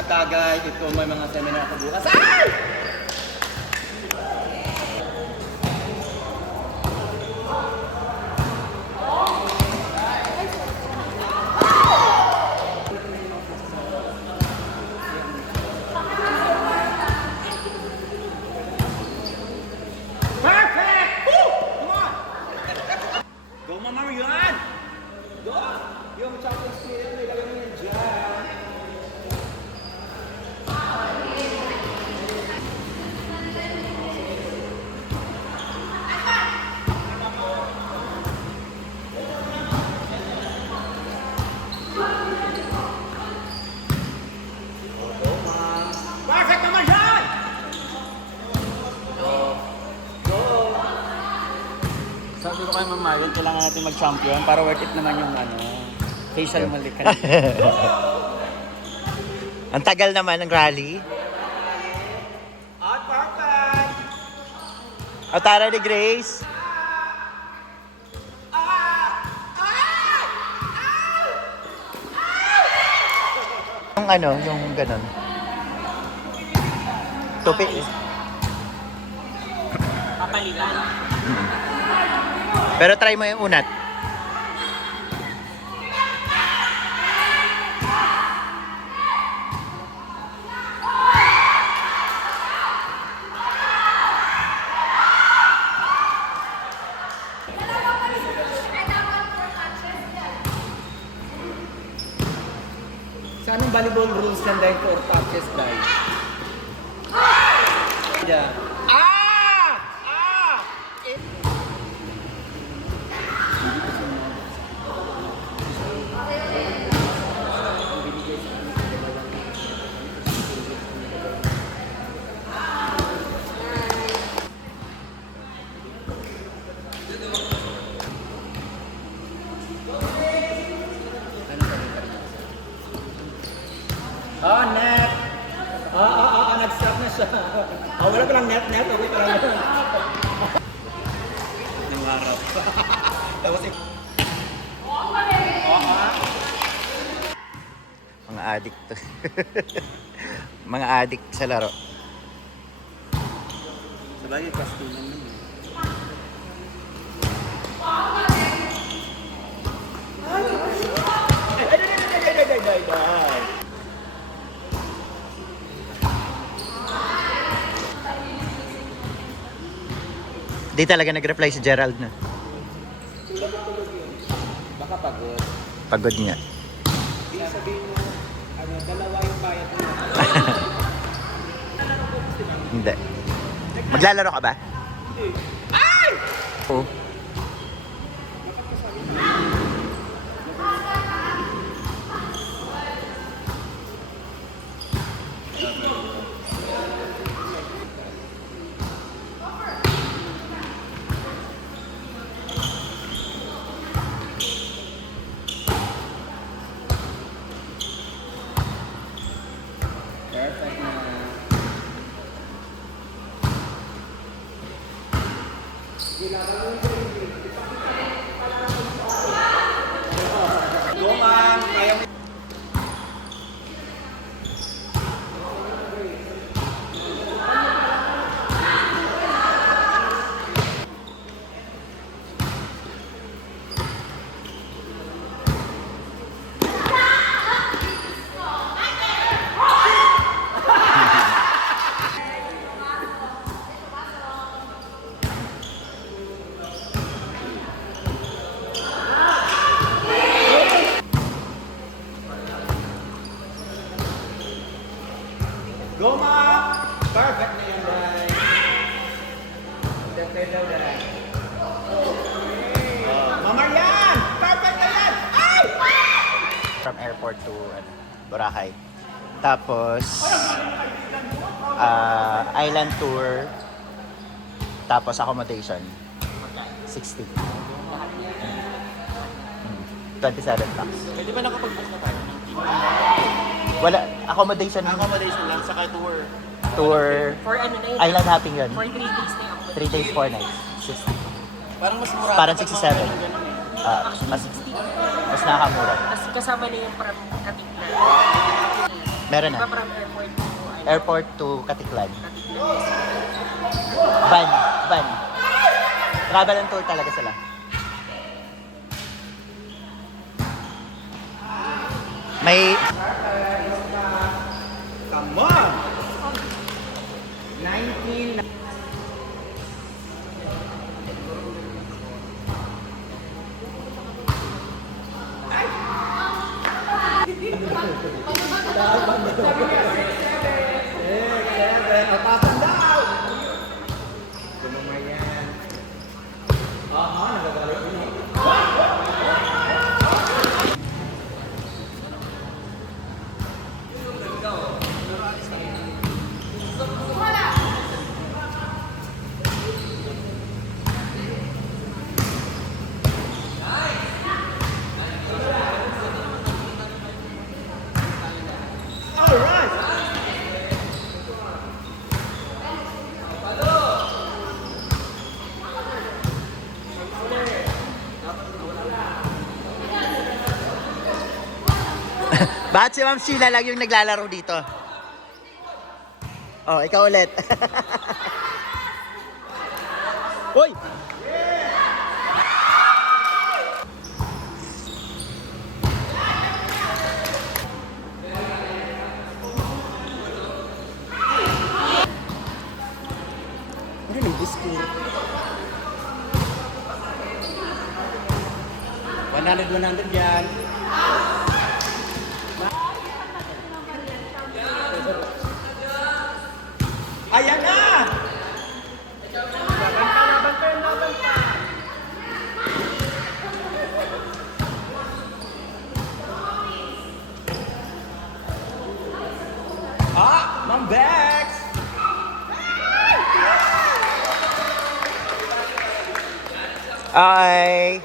saka guys, ito may mga seminar ako bukas. Ay! Perfect! Woo! Come on! Go, Mama Marian! Go! Yung chocolate spirit, may gawin mo yan dyan. Perfect naman yan! Sabi ko kay Mama, yun kailangan natin mag-champion para worth it naman yung facial malikan. Ang tagal naman ng rally. At perfect! Atara ni Grace. Yung ganun. Tupi. Papalitan. Pero try mo yung unat. Sa anong volleyball rules yan dahil for touches guys? Yeah. Net! Nag-stop na siya. Wala pa lang net. Okay pa lang yun. Nangarap. Tapos Mga addict to. Mga addict sa laro. sabagay, pastunan naman. Di talaga nag-reply si Gerald na. Baka pagod. Pagod niya. Hindi sabihin mo, dalawa yung bayad mo. Hindi. Maglalaro ka ba? Hindi. Ay! Oo. Perfect na. Go, ma'am. Kaya mo. Go, ma'am! Perfect na yan, guys. Perfect daw, guys. Mama yan! Perfect na yan! Ay! From airport to Boracay. Tapos island tour. Tapos accommodation. 60. 27 bucks. Pwede ba nakapag-book na tayo? Wala, accommodation Accommodation lang, saka tour. tour. For ano na yun? Island hopping yun. For 3 days na yung 3 days, 4 nights. 60. Parang mas mura. Parang 67. Mas, 60. mas nakakamura. Tapos kasama na yung from Katignan. Meron Iba na. from airport to Airport to Katiklan. Katiklan. Van. Travel and tour talaga sila. May Come on! 19... Atasan daw! Gumamay yan. Aha, nagagalit yun. Alright! bakit si Ma'am Sheila lang yung naglalaro dito? Oh, ikaw ulit. Hoy! Ano yung disco? 100 yan. Ayan na! Ah, Ma'am Bex! Hi!